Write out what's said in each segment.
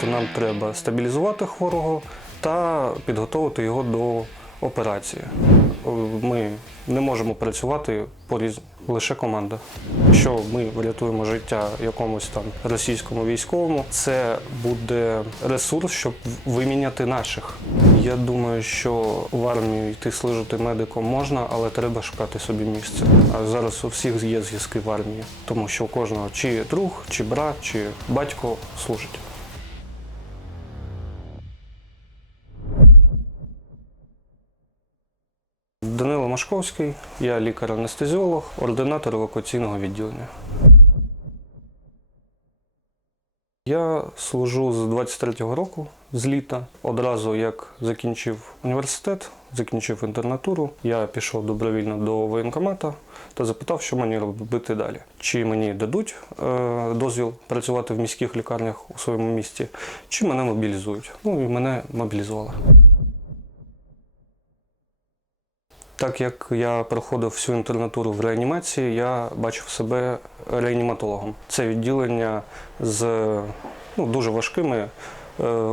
Тобто нам треба стабілізувати хворого та підготувати його до операції. Е, Ми не можемо працювати порізно, лише команда. Якщо ми врятуємо життя якомусь там російському військовому, це буде ресурс, щоб виміняти наших. Я думаю, що в армію йти служити медиком можна, але треба шукати собі місце. А зараз у всіх є зв'язки в армії, тому що у кожного чи друг, чи брат, чи батько служить. Данило Машковський, я лікар-анестезіолог, ординатор евакуаційного відділення. Я служу з 23-го року, з літа. Одразу як закінчив університет, закінчив інтернатуру, я пішов добровільно до воєнкомата та запитав, що мені робити далі. Чи мені дадуть е, дозвіл працювати в міських лікарнях у своєму місті, чи мене мобілізують. Ну і мене мобілізували. Так як я проходив всю інтернатуру в реанімації, я бачив себе реаніматологом. Це відділення з ну, дуже важкими е,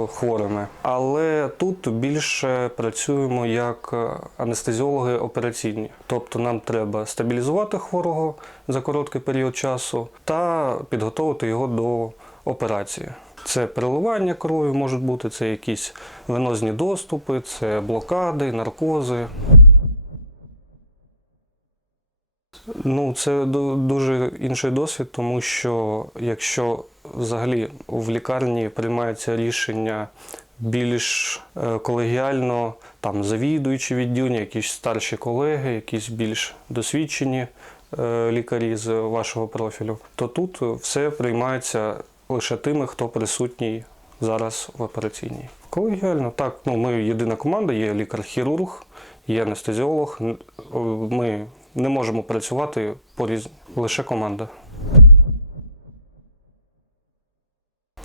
хворими. Але тут більше працюємо як анестезіологи операційні. Тобто нам треба стабілізувати хворого за короткий період часу та підготувати його до операції. Це переливання крові можуть бути, це якісь венозні доступи, це блокади, наркози. Ну, це ду- дуже інший досвід, тому що якщо взагалі в лікарні приймається рішення більш е, колегіально, там завідуючі відділення, якісь старші колеги, якісь більш досвідчені е, лікарі з вашого профілю, то тут все приймається лише тими, хто присутній зараз в операційній. Колегіально, так, ну ми єдина команда, є лікар-хірург, є анестезіолог. Ми не можемо працювати порізно, лише команда.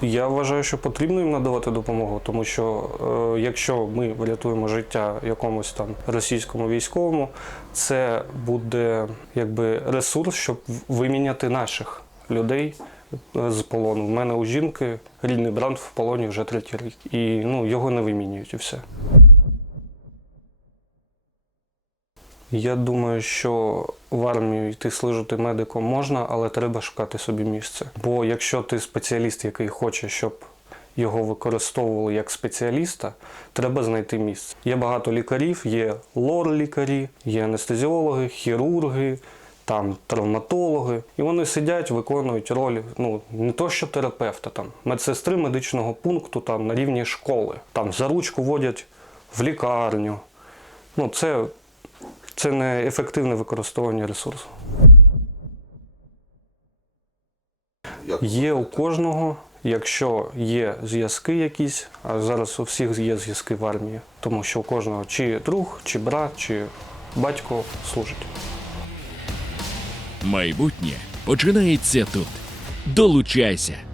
Я вважаю, що потрібно їм надавати допомогу, тому що е, якщо ми врятуємо життя якомусь там російському військовому, це буде якби ресурс, щоб виміняти наших людей е, з полону. У мене у жінки рідний брат в полоні вже третій рік, і ну його не вимінюють і все. Я думаю, що в армію йти служити медиком можна, але треба шукати собі місце. Бо якщо ти спеціаліст, який хоче, щоб його використовували як спеціаліста, треба знайти місце. Є багато лікарів, є лор-лікарі, є анестезіологи, хірурги, там травматологи. І вони сидять, виконують роль, ну не то що терапевта, там медсестри медичного пункту там на рівні школи. Там за ручку водять в лікарню. Ну, це це не ефективне використовування ресурсу. Є у кожного, якщо є зв'язки якісь, а зараз у всіх є зв'язки в армії, тому що у кожного чи друг, чи брат, чи батько служить. Майбутнє починається тут. Долучайся!